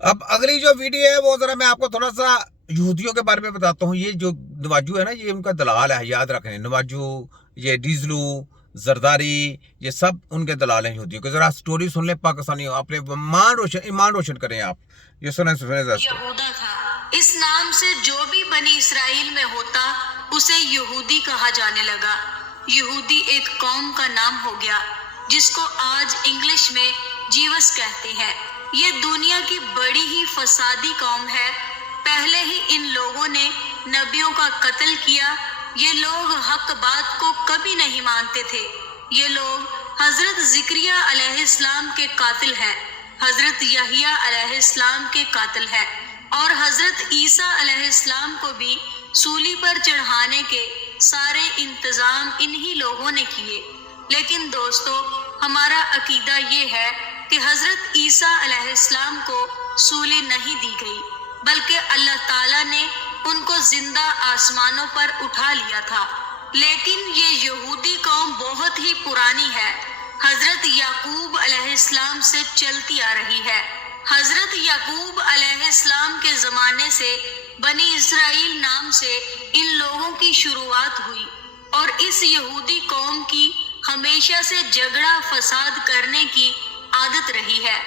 अब अगली जो वीडियो है वो जरा मैं आपको थोड़ा सा यहूदियों के बारे में बताता हूँ। ये जो नवाजू है ना, ये उनका दलाल है, याद रखने। नवाजू, ये डीजलू, जरदारी, ये सब उनके दलाल हैं यहूदियों के। जरा स्टोरी सुन ले पाकिस्तानी, अपने ईमान रोशन करें आप। ये सुने सुने यहूदा था, इस नाम से जो भी बनी इसराइल में होता उसे यहूदी कहा जाने लगा। यहूदी एक कौम का नाम हो गया जिसको आज इंग्लिश में जीवस कहते हैं। ये दुनिया की बड़ी ही फसादी कौम है। पहले ही इन लोगों ने नबियों का कत्ल किया। ये लोग हक बात को कभी नहीं मानते थे। ये लोग हजरत जिक्रिया अलैहिस्सलाम के कातिल हैं, हजरत यहिया अलैहिस्सलाम के कातिल हैं, और हजरत ईसा अलैहिस्सलाम को भी सूली पर चढ़ाने के सारे इंतजाम इन्हीं लोगों ने किए। लेकिन दोस्तों, हमारा अकीदा ये है कि हजरत ईसा अलैहिस्सलाम को सूली नहीं दी गई, बल्कि अल्लाह ताला ने उनको जिंदा आसमानों पर उठा लिया था। लेकिन ये यहूदी कौम बहुत ही पुरानी है, हजरत याकूब अलैहिस्सलाम से चलती आ रही है। हजरत याकूब अलैहिस्सलाम के जमाने से बनी इसराइल नाम से इन लोगों की शुरुआत हुई, और इस यहूदी कौम की हमेशा से झगड़ा फसाद करने की आदत रही है,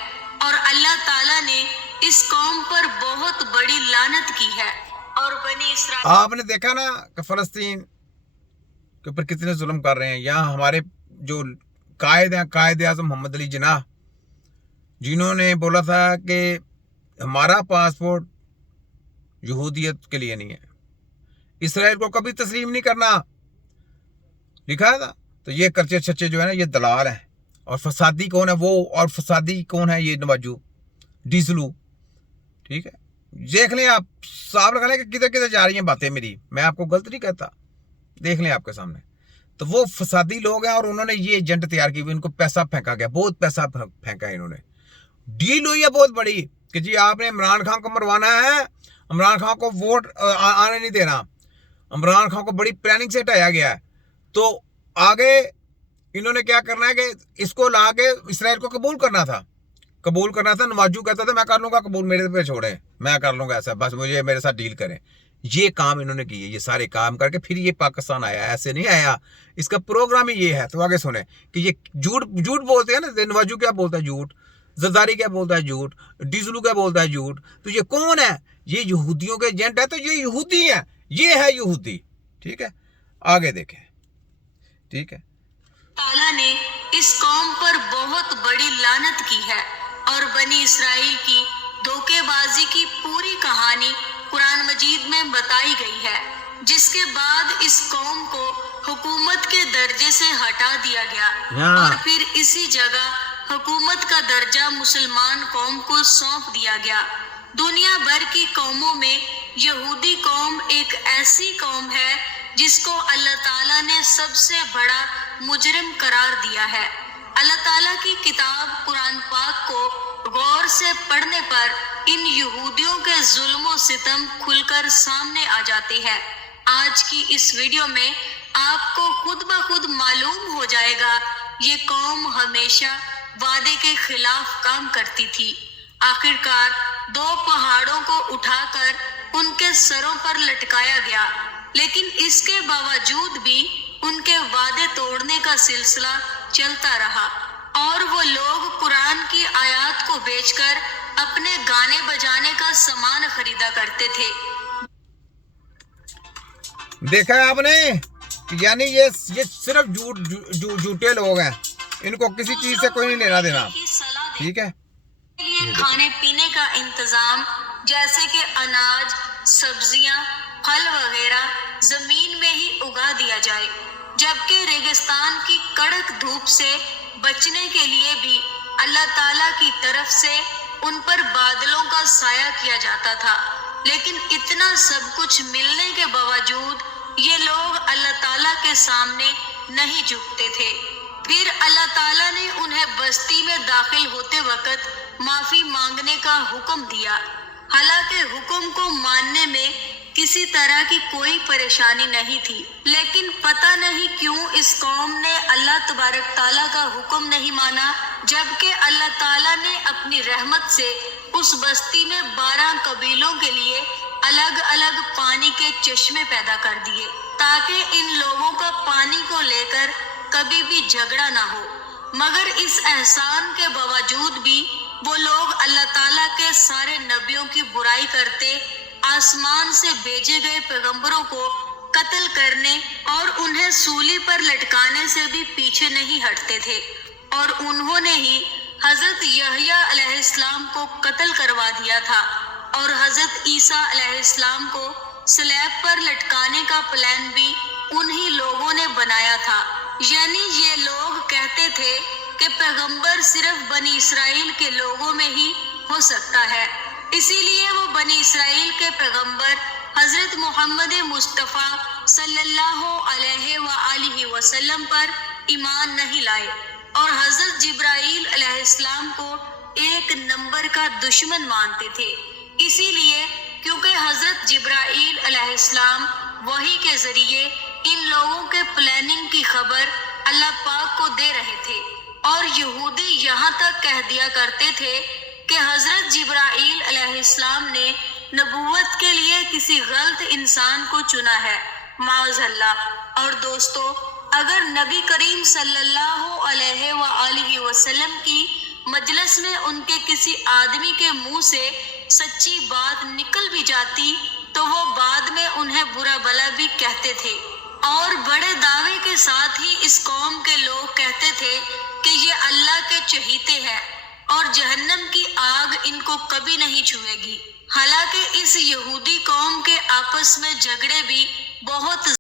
और अल्लाह ताला ने इस कौम पर बहुत बड़ी लानत की है। और बनी इसराइल, आपने देखा ना कि फलस्तीन के ऊपर कितने जुल्म कर रहे हैं। यहाँ हमारे जो कायद हैं, कायद आज़म मोहम्मद अली जिन्नाह, जिन्होंने बोला था कि हमारा पासपोर्ट यहूदियत के लिए नहीं है, इसराइल को कभी तस्लीम नहीं करना, लिखा था। तो ये कर्चे छच्चे जो है ना, ये दलाल हैं। और फसादी कौन है वो, और फसादी कौन है ये नवाजू डीजलू। ठीक है, देख लें आप, साफ लगा लें कि किधर किधर जा रही हैं बातें मेरी। मैं आपको गलत नहीं कहता, देख लें आपके सामने। तो वो फसादी लोग हैं, और उन्होंने ये एजेंट तैयार की हुई, इनको पैसा फेंका गया, बहुत पैसा फेंका है इन्होंने। डील हुई है बहुत बड़ी कि जी आपने इमरान खान को मरवाना है, इमरान खान को वोट आने नहीं देना। इमरान खान को बड़ी प्लानिंग से हटाया गया है। तो आगे इन्होंने क्या करना है कि इसको ला के इसराइल को कबूल करना था। नवाजू कहता था मैं कर लूंगा कबूल, मेरे पे छोड़े, मैं कर लूंगा ऐसा, बस मुझे मेरे साथ डील करें। ये काम इन्होंने किए, ये सारे काम करके फिर ये पाकिस्तान आया, ऐसे नहीं आया। इसका प्रोग्राम ही ये है। तो आगे सुने कि ये झूठ झूठ बोलते हैं ना। नवाजू क्या बोलता है? झूठ। जरदारी क्या बोलता है? झूठ। डीजलू क्या बोलता है? झूठ। तो ये कौन है? ये यहूदियों के एजेंट है। तो ये यहूदी है, ये है यहूदी। ठीक है, आगे देखें। ठीक है, ताला ने इस कौम पर बहुत बड़ी लानत की है, और बनी इसराइल की धोखेबाजी की पूरी कहानी कुरान मजीद में बताई गई है, जिसके बाद इस कौम को हुकूमत के दर्जे से हटा दिया गया, और फिर इसी जगह हुकूमत का दर्जा मुसलमान कौम को सौंप दिया गया। दुनिया भर की कौमों में यहूदी कौम एक ऐसी कौम है जिसको अल्लाह ताला ने सबसे बड़ा मुजरिम करार दिया है। अल्लाह ताला की किताब कुरान पाक को गौर से पढ़ने पर इन यहूदियों के जुल्म सितम खुलकर सामने आ जाते हैं। आज की इस वीडियो में आपको खुद ब खुद मालूम हो जाएगा, ये कौम हमेशा वादे के खिलाफ काम करती थी। आखिरकार 2 पहाड़ों को उठाकर उनके सरों पर लटकाया गया, लेकिन इसके बावजूद भी उनके वादे तोड़ने का सिलसिला चलता रहा, और वो लोग कुरान की आयत को बेचकर अपने गाने बजाने का सामान खरीदा करते थे। देखा है आपने? यानी ये सिर्फ झूठे लोग हैं, इनको किसी चीज से कोई नहीं लेना देना। ठीक है, खाने पीने का इंतजाम जैसे कि अनाज, सब्जियां, फल वगैरह जमीन में ही उगा दिया जाए, जबकि रेगिस्तान की कड़क धूप से बचने के लिए भी अल्लाह ताला की तरफ से उन पर बादलों का साया किया जाता था। लेकिन इतना सब कुछ मिलने के बावजूद ये लोग अल्लाह ताला के सामने नहीं झुकते थे। फिर अल्लाह ताला ने उन्हें बस्ती में दाखिल होते वक्त माफी मांगने का हुक्म दिया। हालांकि हुक्म को मानने में किसी तरह की कोई परेशानी नहीं थी, लेकिन पता नहीं क्यों इस कौम ने अल्लाह तबारक ताला का हुक्म नहीं माना, जबकि अल्लाह ताला ने अपनी रहमत से اس بستی میں 12 قبیلوں کے لیے الگ الگ پانی کے چشمے پیدا کر دیے تاکہ ان لوگوں کا پانی کو لے کر کبھی بھی جھگڑا نہ ہو۔ مگر اس احسان کے باوجود بھی وہ لوگ اللہ تعالیٰ کے سارے نبیوں کی برائی کرتے، آسمان سے بھیجے گئے پیغمبروں کو قتل کرنے اور انہیں سولی پر لٹکانے سے بھی پیچھے نہیں ہٹتے تھے، اور انہوں نے ہی حضرت یحییٰ علیہ السلام کو قتل کروا دیا تھا، اور حضرت عیسیٰ علیہ السلام کو سلیب پر لٹکانے کا پلان بھی انہی لوگوں نے بنایا تھا۔ یعنی یہ لوگ کہتے تھے کہ پیغمبر صرف بنی اسرائیل کے لوگوں میں ہی ہو سکتا ہے، اسی لیے وہ بنی اسرائیل کے پیغمبر حضرت محمد مصطفیٰ صلی اللہ علیہ وآلہ وسلم پر ایمان نہیں لائے، اور حضرت جبرائیل علیہ السلام کو ایک نمبر کا دشمن مانتے تھے۔ اسی لیے کیونکہ حضرت جبرائیل علیہ السلام وحی کے ذریعے ان لوگوں کے پلاننگ کی خبر اللہ پاک کو دے رہے تھے، اور یہودی یہاں تک کہہ دیا کرتے تھے کہ حضرت جبرائیل علیہ السلام نے نبوت کے لیے کسی غلط انسان کو چنا ہے، معاذ اللہ۔ اور دوستو، اگر نبی کریم صلی اللہ علیہ وآلہ وسلم کی مجلس میں ان کے کسی آدمی کے منہ سے سچی بات نکل بھی جاتی تو وہ بعد میں انہیں برا بھلا بھی کہتے تھے، اور بڑے دعوے کے ساتھ ہی اس قوم کے لوگ کہتے تھے کہ یہ اللہ کے چہیتے ہیں اور جہنم کی آگ ان کو کبھی نہیں چھوئے گی۔ حالانکہ اس یہودی قوم کے آپس میں جھگڑے بھی بہت